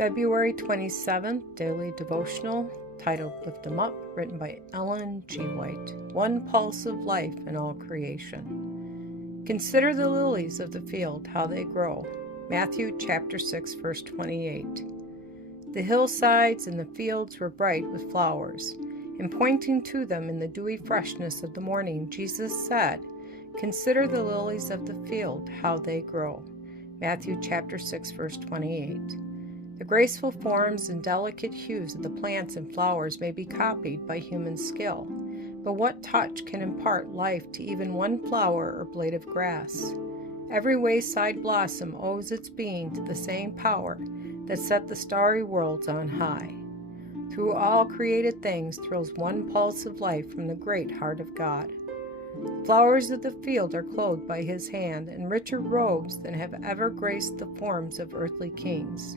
February 27th, Daily Devotional, titled Lift 'Em Up, written by Ellen G. White. One pulse of life in all creation. Consider the lilies of the field, how they grow. Matthew chapter 6, verse 28. The hillsides and the fields were bright with flowers, and pointing to them in the dewy freshness of the morning, Jesus said, "Consider the lilies of the field, how they grow." Matthew chapter 6, verse 28. The graceful forms and delicate hues of the plants and flowers may be copied by human skill, but what touch can impart life to even one flower or blade of grass? Every wayside blossom owes its being to the same power that set the starry worlds on high. Through all created things thrills one pulse of life from the great heart of God. The flowers of the field are clothed by His hand in richer robes than have ever graced the forms of earthly kings.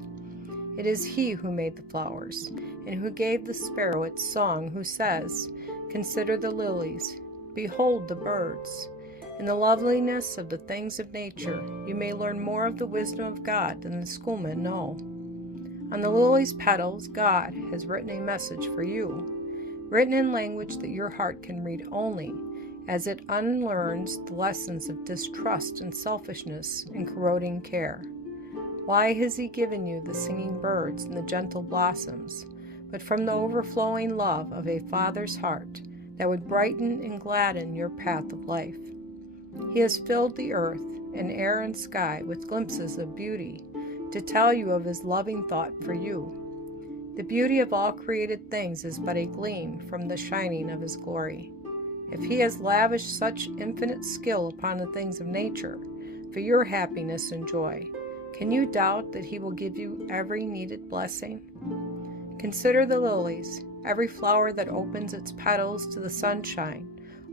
It is He who made the flowers, and who gave the sparrow its song, who says, "Consider the lilies, behold the birds." In the loveliness of the things of nature, you may learn more of the wisdom of God than the schoolmen know. On the lily's petals, God has written a message for you, written in language that your heart can read only, as it unlearns the lessons of distrust and selfishness and corroding care. Why has He given you the singing birds and the gentle blossoms, but from the overflowing love of a Father's heart that would brighten and gladden your path of life? He has filled the earth and air and sky with glimpses of beauty to tell you of His loving thought for you. The beauty of all created things is but a gleam from the shining of His glory. If He has lavished such infinite skill upon the things of nature for your happiness and joy, can you doubt that He will give you every needed blessing? Consider the lilies. Every flower that opens its petals to the sunshine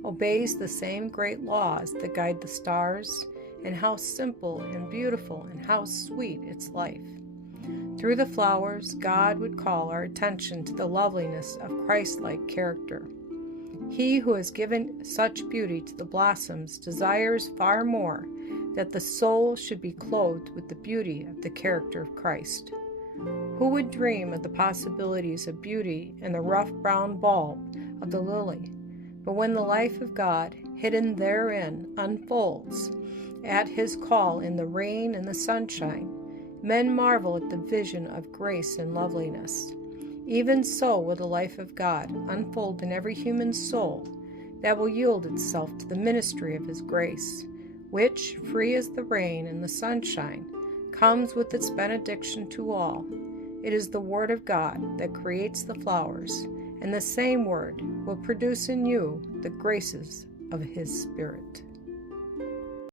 obeys the same great laws that guide the stars, and how simple and beautiful and how sweet its life. Through the flowers, God would call our attention to the loveliness of Christ-like character. He who has given such beauty to the blossoms desires far more that the soul should be clothed with the beauty of the character of Christ. Who would dream of the possibilities of beauty in the rough brown bulb of the lily? But when the life of God, hidden therein, unfolds at His call in the rain and the sunshine, men marvel at the vision of grace and loveliness. Even so will the life of God unfold in every human soul that will yield itself to the ministry of His grace, which, free as the rain and the sunshine, comes with its benediction to all. It is the Word of God that creates the flowers, and the same Word will produce in you the graces of His Spirit.